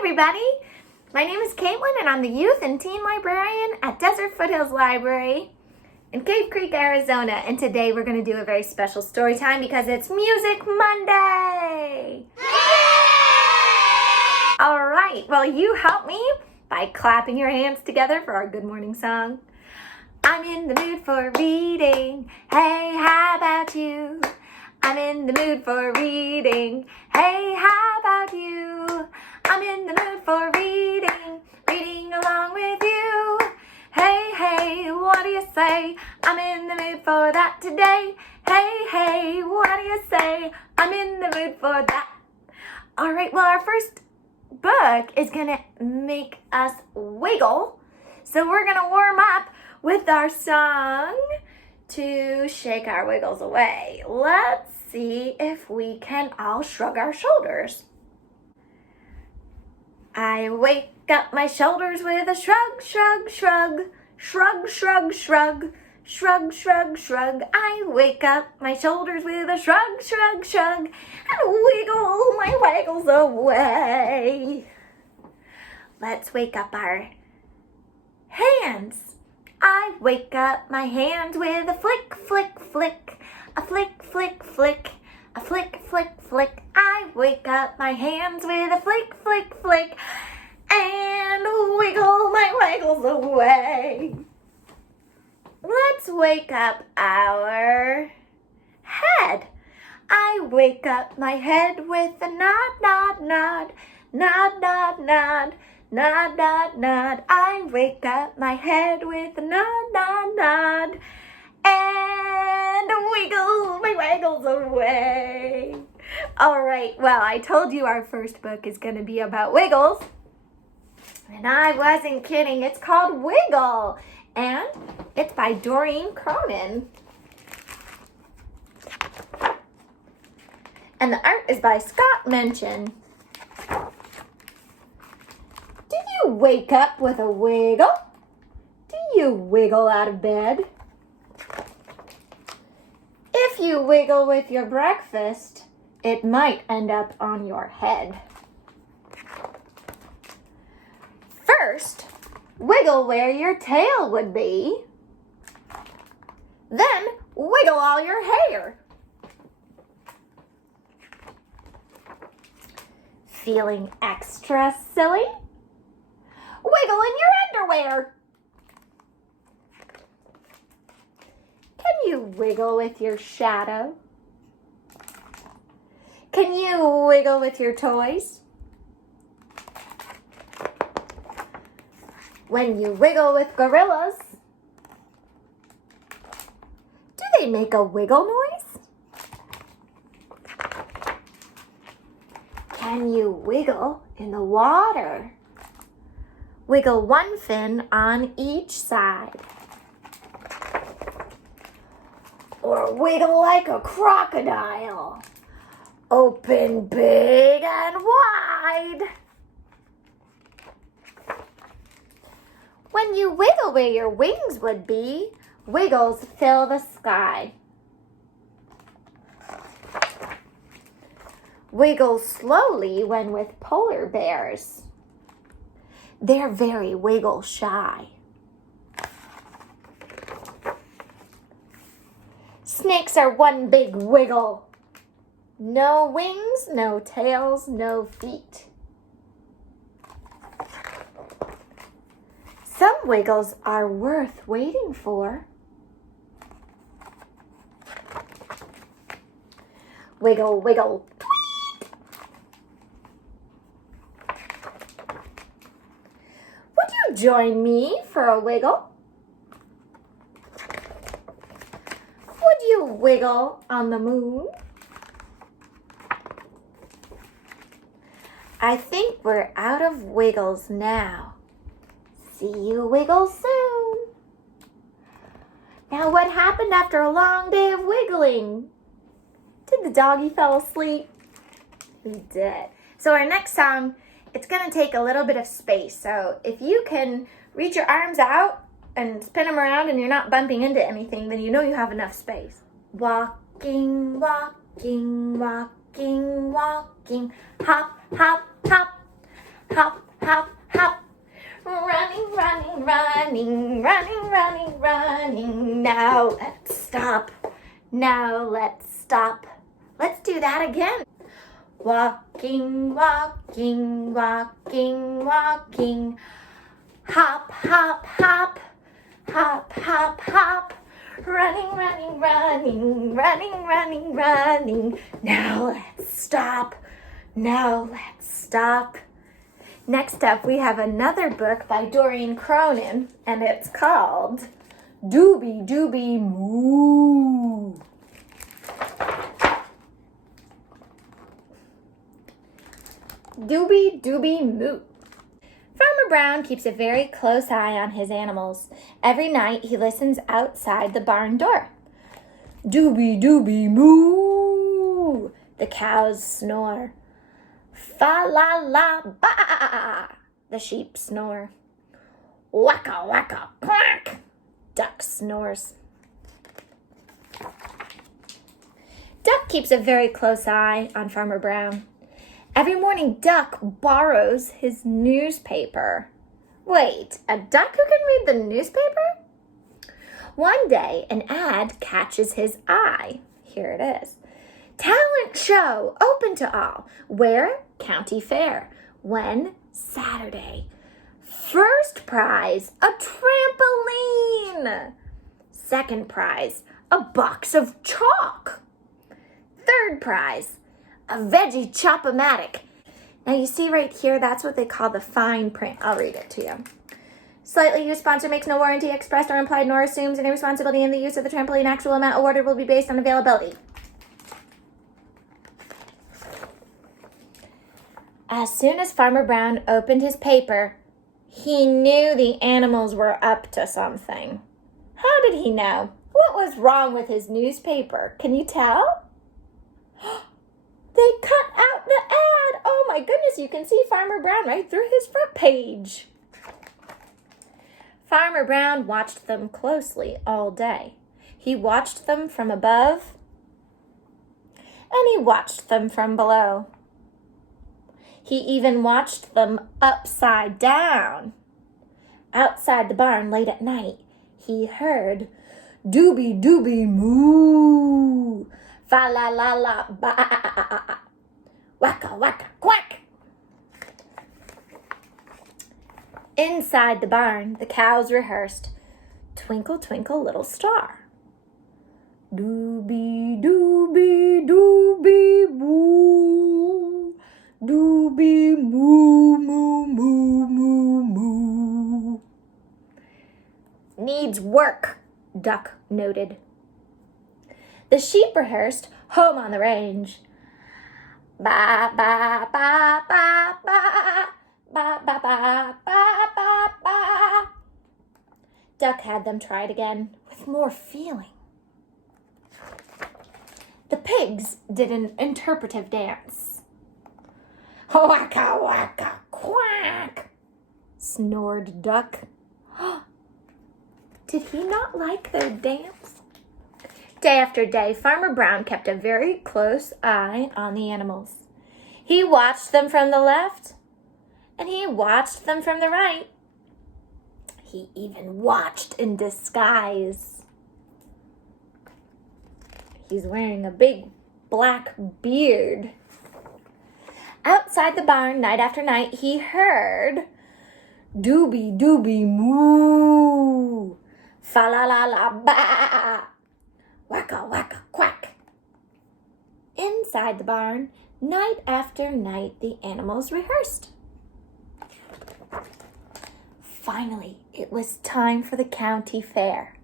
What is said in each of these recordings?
everybody. My name is Caitlin and I'm the Youth and Teen Librarian at Desert Foothills Library in Cave Creek, Arizona. And today we're going to do a very special story time because it's Music Monday. All right, well, you help me by clapping your hands together for our good morning song. I'm in the mood for reading. Hey, how about you? I'm in the mood for reading. Hey, how about you? I'm in the mood for reading, reading along with you. Hey, hey, what do you say? I'm in the mood for that today. Hey, hey, what do you say? I'm in the mood for that. All right, well, our first book is going to make us wiggle. So we're going to warm up with our song to shake our wiggles away. Let's see if we can all shrug our shoulders. I wake up my shoulders with a shrug, shrug, shrug, shrug, shrug, shrug, shrug, shrug, shrug. I wake up my shoulders with a shrug, shrug, shrug, and wiggle my waggles away. Let's wake up our hands. I wake up my hands with a flick, flick, flick, a flick, flick, flick, a flick, flick, flick. I wake up my hands with a flick, flick, flick, and wiggle my waggles away. Let's wake up our head. I wake up my head with a nod, nod, nod, nod, nod, nod, nod, nod, nod. I wake up my head with a nod, nod, nod, and wiggle my waggles away. All right, well, I told you our first book is going to be about wiggles. And I wasn't kidding. It's called Wiggle. And it's by Doreen Cronin. And the art is by Scott Mention. Do you wake up with a wiggle? Do you wiggle out of bed? If you wiggle with your breakfast, it might end up on your head. First, wiggle where your tail would be. Then, wiggle all your hair. Feeling extra silly? Wiggle in your underwear. Can you wiggle with your shadow? Can you wiggle with your toys? When you wiggle with gorillas, do they make a wiggle noise? Can you wiggle in the water? Wiggle one fin on each side. Or wiggle like a crocodile. Open big and wide. When you wiggle where your wings would be, wiggles fill the sky. Wiggle slowly when with polar bears. They're very wiggle shy. Snakes are one big wiggle. No wings, no tails, no feet. Some wiggles are worth waiting for. Wiggle, wiggle, tweet. Would you join me for a wiggle? Would you wiggle on the moon? I think we're out of wiggles now. See you wiggle soon. Now, what happened after a long day of wiggling? Did the doggy fall asleep? He did. So our next song, it's going to take a little bit of space. So if you can reach your arms out and spin them around and you're not bumping into anything, then you know you have enough space. Walking, walking, walking, walking, hop, hop, hop. hop, hop, hop. Running, running, running, running, running, running. Now let's stop. Now let's stop. Let's do that again. Walking, walking, walking, walking. Hop, hop, hop. Hop, hop, hop. Running, running, running, running, running, running. Now let's stop. Now let's stop. Next up, we have another book by Dorian Cronin, and it's called Dooby Dooby Moo. Dooby Dooby Moo. Farmer Brown keeps a very close eye on his animals. Every night he listens outside the barn door. Dooby Dooby Moo. The cows snore. Fa la la ba. The sheep snore. Wacka wacka quack. Duck snores. Duck keeps a very close eye on Farmer Brown. Every morning, Duck borrows his newspaper. Wait, a duck who can read the newspaper? One day, an ad catches his eye. Here it is. Talent show, open to all. Where? County Fair. When? Saturday. First prize, a trampoline. Second prize, a box of chalk. Third prize, a veggie chop-o-matic. Now you see right here, that's what they call the fine print. I'll read it to you. Slightly used sponsor makes no warranty expressed or implied nor assumes any responsibility in the use of the trampoline. Actual amount awarded will be based on availability. As soon as Farmer Brown opened his paper, he knew the animals were up to something. How did he know? What was wrong with his newspaper? Can you tell? They cut out the ad. Oh my goodness, you can see Farmer Brown right through his front page. Farmer Brown watched them closely all day. He watched them from above, and he watched them from below. He even watched them upside down. Outside the barn late at night, he heard Dooby Dooby Moo. Fa la la la ba. Wacka wacka quack. Inside the barn, the cows rehearsed Twinkle Twinkle Little Star. Dooby Dooby Dooby Moo. Dooby Moo Moo Moo Moo Moo. Needs work, Duck noted. The sheep rehearsed Home on the Range. Ba ba ba ba ba ba ba ba ba ba ba. Duck had them try it again with more feeling. The pigs did an interpretive dance. Wacka wacka quack, snored Duck. Did he not like their dance? Day after day, Farmer Brown kept a very close eye on the animals. He watched them from the left, and he watched them from the right. He even watched in disguise. He's wearing a big black beard. Outside the barn, night after night, he heard Dooby Dooby Moo. Fa la la la ba. Wacka wacka quack. Inside the barn, night after night, the animals rehearsed. Finally, it was time for the county fair.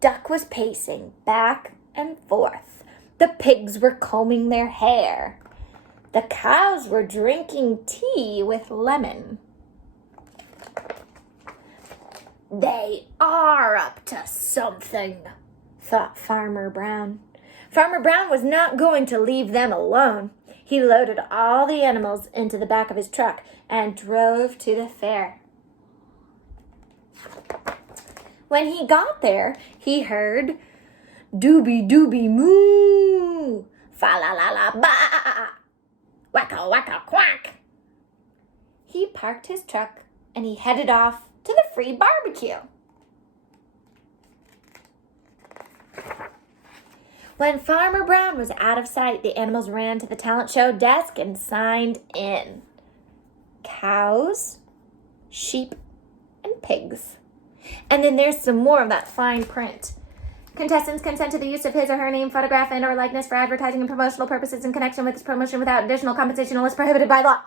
Duck was pacing back and forth. The pigs were combing their hair. The cows were drinking tea with lemon. They are up to something, thought Farmer Brown. Farmer Brown was not going to leave them alone. He loaded all the animals into the back of his truck and drove to the fair. When he got there, he heard Dooby Dooby Moo. Fa la la la ba. Wacka wacka quack. He parked his truck and he headed off to the free barbecue. When Farmer Brown was out of sight, the animals ran to the talent show desk and signed in. Cows, sheep, and pigs. And then there's some more of that fine print. Contestants consent to the use of his or her name, photograph, and or likeness for advertising and promotional purposes in connection with this promotion without additional compensation unless prohibited by law.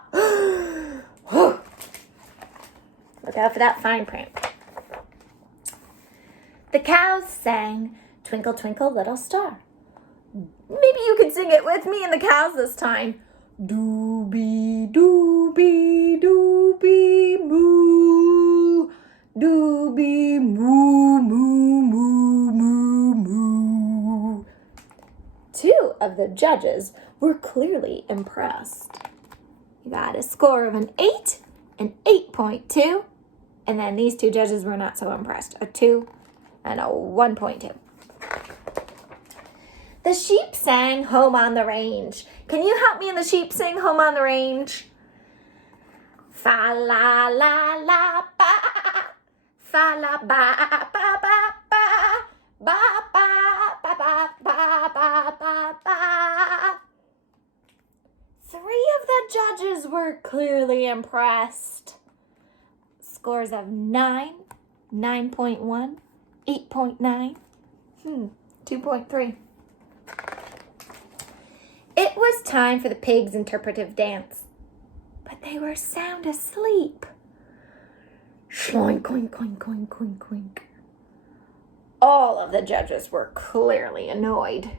Look out for that fine print. The cows sang, "Twinkle, Twinkle, Little Star." Maybe you could sing it with me and the cows this time. Dooby Dooby Dooby Moo. Dooby Moo Moo Moo Moo Moo. Two of the judges were clearly impressed. You got a score of an 8, an 8.2, and then these two judges were not so impressed. A 2 and a 1.2. The sheep sang "Home on the Range." Can you help me and the sheep sing "Home on the Range"? Fa la la la ba, fa la ba ba ba ba, ba ba ba ba ba ba ba ba. 3 of the judges were clearly impressed. Scores of 9, 9.1, 8.9, 2.3. It was time for the pigs' interpretive dance, but they were sound asleep. Shloink, oink, oink, oink, oink, oink. All of the judges were clearly annoyed.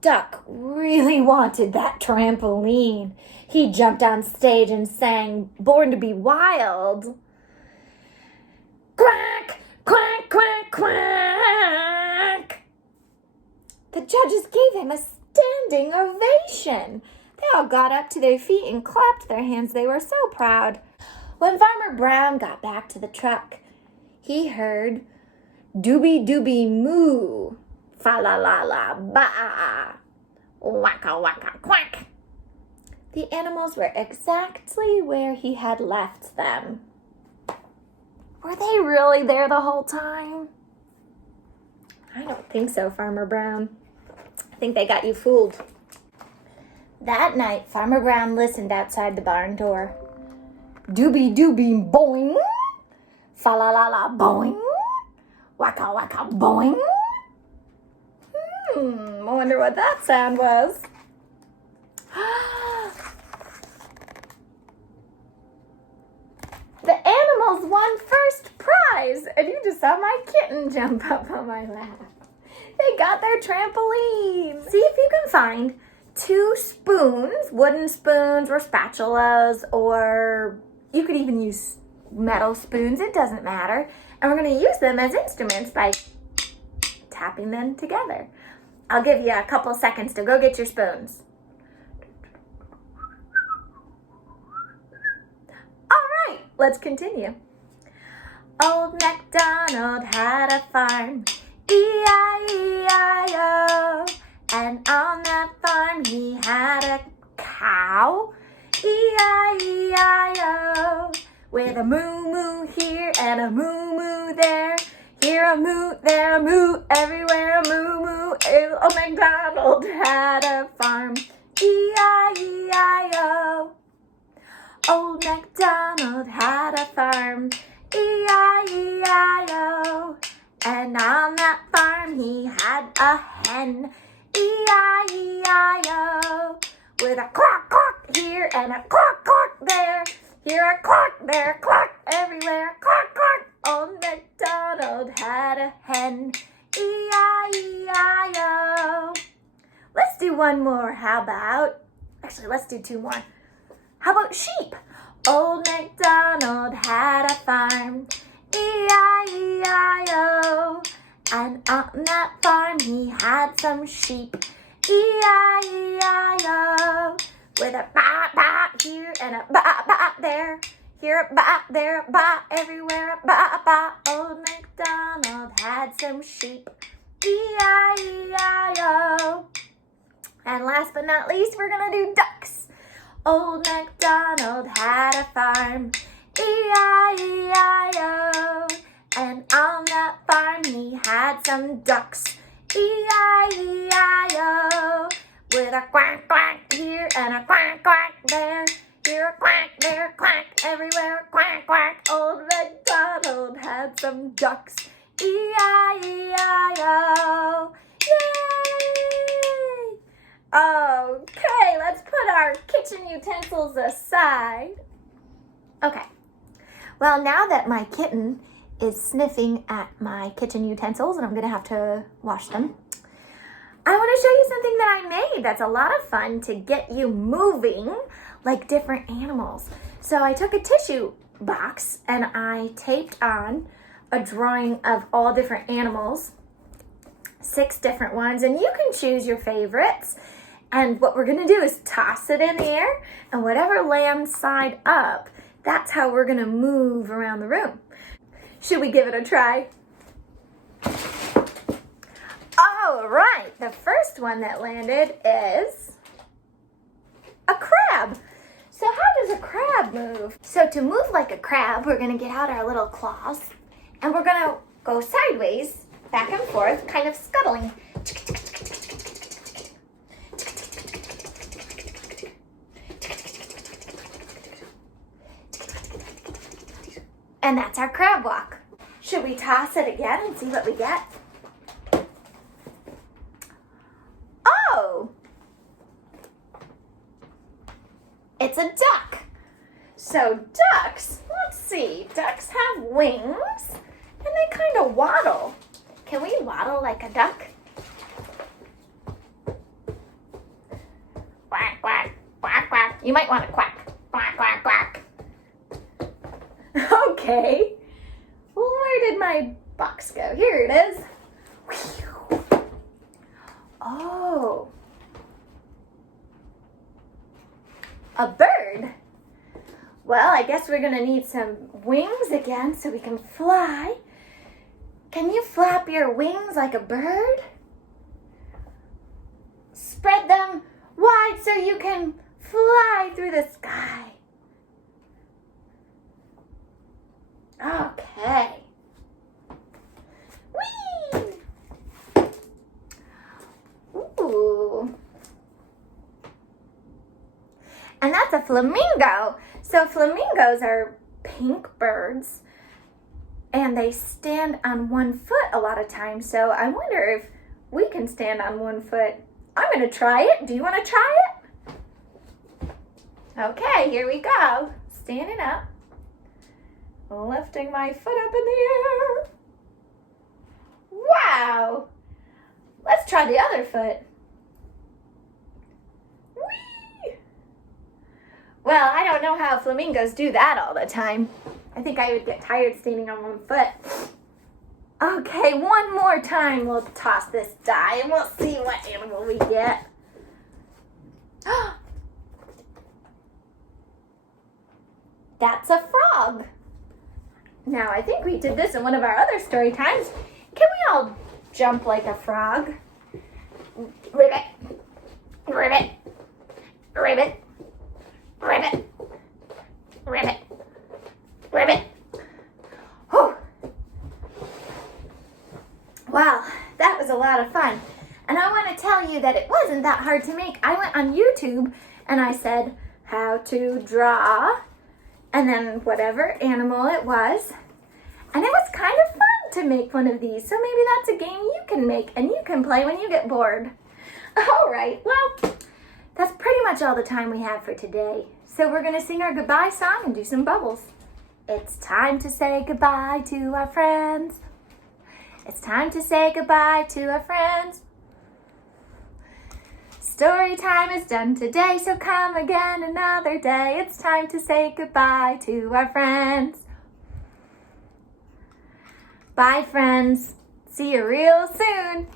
Duck really wanted that trampoline. He jumped on stage and sang "Born to be Wild." Quack, quack, quack, quack. The judges gave him a standing ovation. They all got up to their feet and clapped their hands. They were so proud. When Farmer Brown got back to the truck, he heard "Dooby Dooby Moo, fa la la la ba, wacka wacka quack." The animals were exactly where he had left them. Were they really there the whole time? I don't think so, Farmer Brown. I think they got you fooled. That night, Farmer Brown listened outside the barn door. Dooby Dooby boing, fa la la la boing, wacka wacka boing. I wonder what that sound was. The animals won first prize, and you just saw my kitten jump up on my lap. They got their trampoline. See if you can find 2 spoons, wooden spoons or spatulas, or you could even use metal spoons. It doesn't matter. And we're going to use them as instruments by tapping them together. I'll give you a couple seconds to go get your spoons. All right, let's continue. Old MacDonald had a farm, E-I-E-I-O. And on that farm he had a cow, E-I-E-I-O. With a moo-moo here and a moo-moo there. Here a moo, there a moo, everywhere a moo-moo. Old MacDonald had a farm, E-I-E-I-O. Old MacDonald had a farm, E-I-E-I-O. And on that farm he had a hen, E-I-E-I-O. With a cluck, cluck here and a cluck, cluck there. Here a cluck, there a cluck, everywhere cluck, cluck. Old MacDonald had a hen, E-I-E-I-O. Let's do one more. How about, actually, let's do 2 more. How about sheep? Old MacDonald had a farm, E-I-E-I-O. And on that farm he had some sheep, E-I-E-I-O. With a ba-ba here and a ba-ba there. Here a ba, there a ba, everywhere a ba-ba. Old MacDonald had some sheep, E-I-E-I-O. And last but not least, we're gonna do ducks. Old MacDonald had a farm, E-I-E-I-O. And on that farm he had some ducks, E-I-E-I-O. With a quack, quack here and a quack, quack there. Here a quack, there a quack, everywhere a quack, quack. Old MacDonald had some ducks, E-I-E-I-O. Yay! Okay, let's put our kitchen utensils aside. Okay, well, now that my kitten is sniffing at my kitchen utensils and I'm gonna have to wash them, I want to show you something that I made that's a lot of fun to get you moving like different animals. So I took a tissue box and I taped on a drawing of all different animals, 6 different ones, and you can choose your favorites. And what we're gonna do is toss it in the air, and whatever lands side up, that's how we're gonna move around the room. Should we give it a try? All right, the first one that landed is a crab. So how does a crab move? So to move like a crab, we're gonna get out our little claws and we're gonna go sideways, back and forth, kind of scuttling. And that's our crab walk. Should we toss it again and see what we get? Oh! It's a duck. So ducks, let's see, ducks have wings and they kind of waddle. Can we waddle like a duck? Quack, quack, quack, quack. You might want to quack, quack, quack, quack. Okay. Well, where did my box go? Here it is. Oh. A bird. Well, I guess we're gonna need some wings again so we can fly. Can you flap your wings like a bird? Spread them wide so you can fly through the sky. Okay. Whee! Ooh. And that's a flamingo. So flamingos are pink birds and they stand on one foot a lot of times. So I wonder if we can stand on one foot. I'm gonna try it. Do you wanna try it? Okay, here we go. Standing up. Lifting my foot up in the air. Wow! Let's try the other foot. Whee! Well, I don't know how flamingos do that all the time. I think I would get tired standing on one foot. Okay, one more time we'll toss this die and we'll see what animal we get. That's a frog. Now, I think we did this in one of our other story times. Can we all jump like a frog? Ribbit, ribbit, ribbit, ribbit, ribbit, ribbit. Whew. Wow, that was a lot of fun. And I want to tell you that it wasn't that hard to make. I went on YouTube and I said, how to draw, and then whatever animal it was. And it was kind of fun to make one of these. So maybe that's a game you can make and you can play when you get bored. All right, well, that's pretty much all the time we have for today. So we're gonna sing our goodbye song and do some bubbles. It's time to say goodbye to our friends. It's time to say goodbye to our friends. Story time is done today, so come again another day. It's time to say goodbye to our friends. Bye, friends. See you real soon.